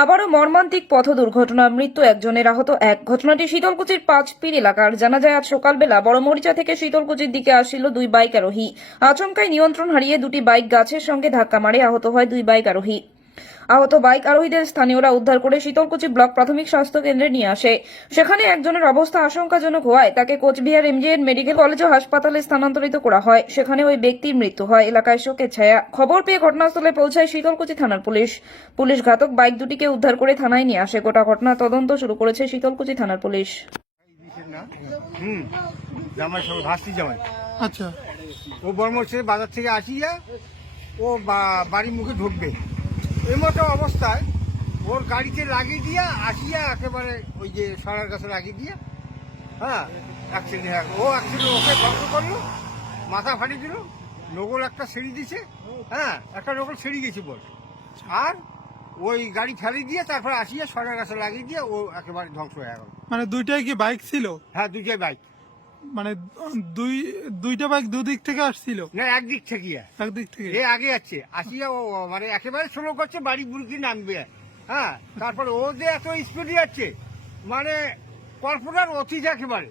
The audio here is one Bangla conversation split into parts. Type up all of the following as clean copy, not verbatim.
আবারও মর্মান্তিক পথ দুর্ঘটনা, মৃত্যু একজনের, আহত এক। ঘটনাটি শীতলকুচির পাঁচপীর এলাকার। জানা যায় আজ সকালবেলা বড়মরিচা থেকে শীতলকুচির দিকে আসছিল দুই বাইক আরোহী। আচমকাই নিয়ন্ত্রণ হারিয়ে দুটি বাইক গাছের সঙ্গে ধাক্কা মারে, আহত হয় দুই বাইক আরোহী। আহত বাইক আরোহীদের স্থানীয়রা উদ্ধার করে শীতলকুচি ব্লক প্রাথমিক স্বাস্থ্য কেন্দ্রে নিয়ে আসে। সেখানে একজনের অবস্থা আশঙ্কাজনক হওয়ায় তাকে কোচবিহার এমজিএন মেডিকেল কলেজ ও হাসপাতালে স্থানান্তরিত করা হয়। সেখানে ওই ব্যক্তির মৃত্যু হয়। এলাকায় শোকের ছায়া। খবর পেয়ে ঘটনাস্থলে পৌঁছায় শীতলকুচি থানার পুলিশ। পুলিশ ঘাতক বাইক দুটিকে উদ্ধার করে থানায় নিয়ে আসে। গোটা ঘটনা তদন্ত শুরু করেছে শীতলকুচি থানার পুলিশ। জামাই সব ভাস্তি জামাই। আচ্ছা, ও বর্মসে বাজার থেকে আসিয়া ও বাড়ির মুখে ঢুকবে, এই মতো অবস্থায় ওর গাড়িতে লাগিয়ে দিয়া আসিয়া একেবারে ওই যে সরার কাছে লাগিয়ে দিয়া অ্যাক্সিডেন্ট ও অ্যাক্সিডেন্ট ওকে ধ্বংস করলো, মাথা ফাটিয়ে দিল, নগল একটা সিঁড়ি দিছে, একটা নগল সিঁড়ি গেছে বল, আর ওই গাড়ি ফেলে দিয়ে তারপর আসিয়া সরার কাছে লাগিয়ে দিয়ে ও একেবারে ধ্বংস হয়ে গেল। মানে দুইটাই কি বাইক ছিল? হ্যাঁ, দুইটাই বাইক। মানে দুইটা বাইক দুদিক থেকে আসছিল? না, একদিক থেকে একদিক থেকে। এ আগে যাচ্ছে, আসিয়া ও মানে একেবারে স্লো করছে, বাড়ি বুড়কি নামবে। তারপরে ও যে এত স্পিডে যাচ্ছে, মানে কল্পনার অতীত একেবারে।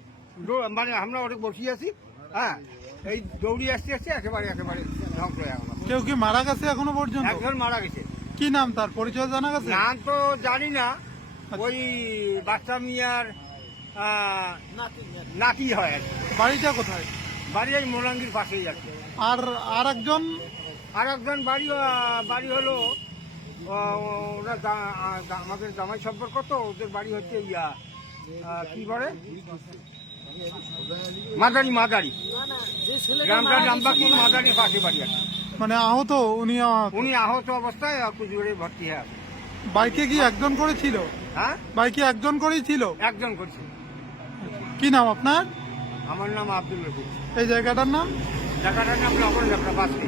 মানে আমরা অনেক বসিয়ে আছি, এই দৌড়ি আসতে আসতে একেবারে ধ্বংস হয়ে গেল। কেউ কি মারা গেছে এখনো পর্যন্ত? একজন মারা গেছে। কি নাম তার, পরিচয় জানা গেছে? নাম তো জানি না, ওই বাচ্চা মিয়ার নাতি হয় আর কি। বাড়িটা কোথায়? বাড়ি ওই মোলাঙ্গির পাশেই যাচ্ছে। আর একজন? আর একজন বাড়ি হলো ওরা আমাদের জামাই সম্পর্ক, তো ওদের বাড়ি হচ্ছে কি বলে মাদারি গ্রামটা নামবাকি মাদারির পাশে বাড়ি আছে। মানে আহত? উনি আহত অবস্থায় কুচবিহারে ভর্তি হয়ে আছে। বাইকে কি একজন করেছিল? হ্যাঁ, বাইকে একজন করেই ছিল? একজন করছে। কি নাম আপনার? আমার নাম আব্দুল রফিক। এই জায়গাটার নাম? জায়গাটার নাম নগর যাত্রা বাসে।